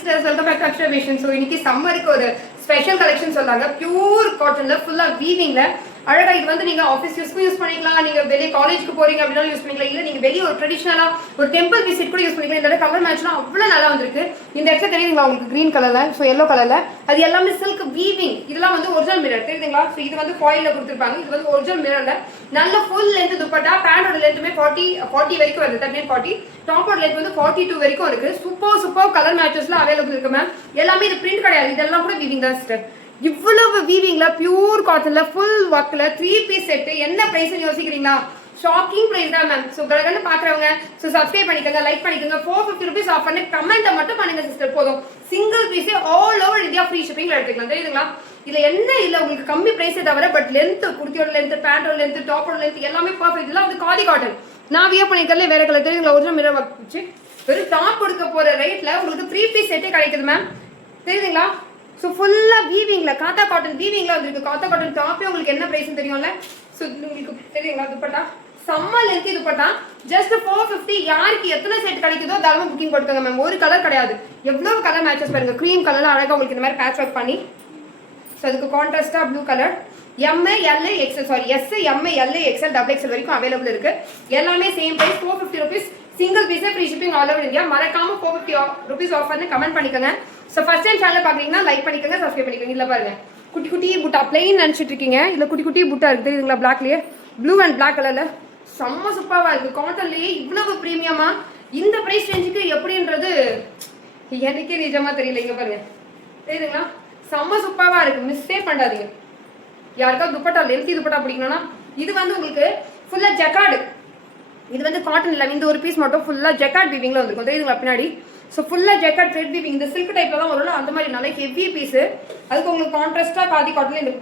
Sisters, welcome back to Akshaya fashion. So இன்னைக்கு சம்மருக்கு ஒரு ஸ்பெஷல் கலெக்ஷன் சொல்லாங்க. பியூர் காட்டன்ல ஃபுல்லா வீவிங்ல அழகா. இது வந்து நீங்க ஆஃபீஸ் யூஸ்க்கும் யூஸ் பண்ணிக்கலாம், நீங்க வெளியே காலேஜுக்கு போறீங்க அப்படின்னா யூஸ் பண்ணிக்கலாம், இல்ல நீங்க வெளியே ஒரு ட்ரெடிஷனலா ஒரு டெம்பிள் விசிட் கூட யூஸ் பண்ணிக்கலாம். இந்த கலர் மேட்ச்லாம் அவ்வளவு நல்லா வந்திருக்கு. இந்த இடத்துல தெரியுதுங்களா உங்களுக்கு கிரீன் கலர்ல, ஸோ எல்லோ கலர்ல, அது எல்லாமே சில்க் வீவிங். இதெல்லாம் வந்து ஒரிஜினல் மிரர் தெரியுதுங்களா. ஸோ இது வந்து ஃபாயில்ல கொடுத்துருப்பாங்க. இது வந்து ஒரிஜினல் மிரர்ல நல்ல ஃபுல் லென்த் துப்பட்டா. பேண்டோட லென்த்துமே 40 வரைக்கும் வருது, 39-40. டாப்போட லென்த் வந்து 42 வரைக்கும் இருக்கு. சூப்பர் கலர் மேட்சஸ்ல அவைலபிள் இருக்கு மேம். எல்லாமே இது பிரிண்ட் கிடையாது, இதெல்லாம் கூட வீவிங் தான் சிஸ்டர். இவ்வளவு வீவிங்ல பியூர் காட்டன்ல ஃபுல் ஒர்க்ல 3 பீஸ் செட். என்ன பிரைஸ் யோசிக்கிறீங்களா? ஷாக்கிங் பிரைஸ் தான் மேம். ஸோ கடகன்னு பாக்குறவங்க சப்ஸ்கிரைப் பண்ணிக்கோங்க, லைக் பண்ணிக்கோங்க. 450 rupees ஆஃப் பண்ணி கமெண்ட் மட்டும் பண்ணுங்க சிஸ்டர், போதும். சிங்கிள் பீஸே ஆல் ஓவர் இந்தியா ஃப்ரீ ஷிப்பிங்ல எடுத்துக்கலாம். தெரியுதுங்களா? இதுல என்ன இல்ல உங்களுக்கு கம்மி பிரைஸே தவிர, பட் லென்த், குர்த்தியோட லென்த், பேண்டோட லென்த், டாப்போட லென்த் எல்லாமே பர்ஃபெக்ட். இதெல்லாம் வந்து காதி காட்டன். நான் வியர் பண்ணிக்கல வேற கலர் தெரியுங்களா. ஒரிஜினல் மிரர் ஒர்க் வச்சு வெறும் டாப் கொடுக்க போற ரேட்ல உங்களுக்கு 3 பீஸ் செட்டே கிடைக்குது மேம். தெரியுதுங்களா? ஸோ ஃபுல்லா வீவிங்ல காத்தா காட்டன் வீவிங்ல வந்துருக்கு. காத்தா காட்டன் டாப்பே உங்களுக்கு என்ன பிரைஸ் தெரியும்ல. ஸோ உங்களுக்கு தெரியுங்களா? துப்பட்டா செம்ம லென்த் துப்பட்டா, ஜஸ்ட் 450. யாருக்கு எத்தனை செட் கிடைக்குதோ தாராளமா புக்கிங் போட்டுக்கோங்க மேம். ஒரு கலர் கிடையாது, எவ்வளவு கலர் மேட்சஸ் பாருங்க. க்ரீம் கலர்ல அழகா உங்களுக்கு இந்த மாதிரி பேட்ச் ஒர்க் பண்ணி, ஸோ அதுக்கு கான்ட்ராஸ்டா blue colour. Yes, double XL வரைக்கும் அவைலபிள் இருக்கு. எல்லாமே same price 450 rupees. Single piece free shipping all over India. மறக்காம 450 rupees ஆஃபர்னு கமெண்ட் பண்ணிக்கோங்க. ஸோ ஃபர்ஸ்ட் டைம் சேனல் பாக்குறீங்கன்னா லைக் பண்ணிக்கோங்க, சப்ஸ்கிரைப் பண்ணிக்கோங்க. இல்ல பாருங்க குட்டி குட்டி புட்டா பிளைன் நினைச்சிட்டு இருக்கீங்க, இல்ல குட்டி குட்டி புட்டா இருக்கு தெரியுதுங்களா. பிளாக்லயே ப்ளூ அண்ட் பிளாக் கலர்ல செம்ம சூப்பராக இருக்கு. காட்டன்லயே இவ்வளவு பிரீமியமா இந்த பிரைஸ் ரேஞ்சுக்கு எப்படின்றது எனக்கே நிஜமா தெரியல. இங்க பாருங்க தெரியுதுங்களா, செம்ம சூப்பராக இருக்கு. மிஸ்ஸே பண்ணாதீங்க. யாருக்காவது துப்பட்டா லென்த்தி துப்பட்டா பிடிக்கணும்னா இது வந்து உங்களுக்கு ஃபுல்லா ஜக்கார்டு. இது வந்து காட்டன் இல்லை, இந்த ஒரு பீஸ் மட்டும் ஃபுல்லா ஜக்கார்ட் வீவிங்ல வந்துருக்கும். தெரியுதுங்களா பின்னாடி. ஸோ ஃபுல்லா ஜக்கார்ட் த்ரெட் வீவிங். இந்த சில்க் டைப்ல தான் வரும்ல, அந்த மாதிரி நல்ல ஹெவி பீஸ். அதுக்கு உங்களுக்கு கான்ட்ராஸ்டா காதி காட்டன்ல இந்த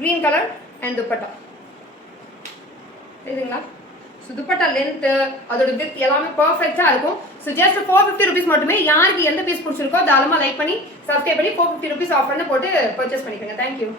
கிரீன் கலர் அண்ட் துப்பட்டா. தெரியுதுங்களா? ஸோ துப்பட்டா லென்த், அதோட வித் எல்லாமே பர்ஃபெக்டா இருக்கும். ஸோ ஜஸ்ட் 450 rupees மட்டுமே. யாருக்கு எந்த பீஸ் பிடிச்சிருக்கோ தாராளமா லைக் பண்ணி சப்ஸ்கிரைப் பண்ணி 450 rupees ஆஃபர்னு போட்டு பர்ச்சேஸ் பண்ணிக்கோங்க. தேங்க்யூ.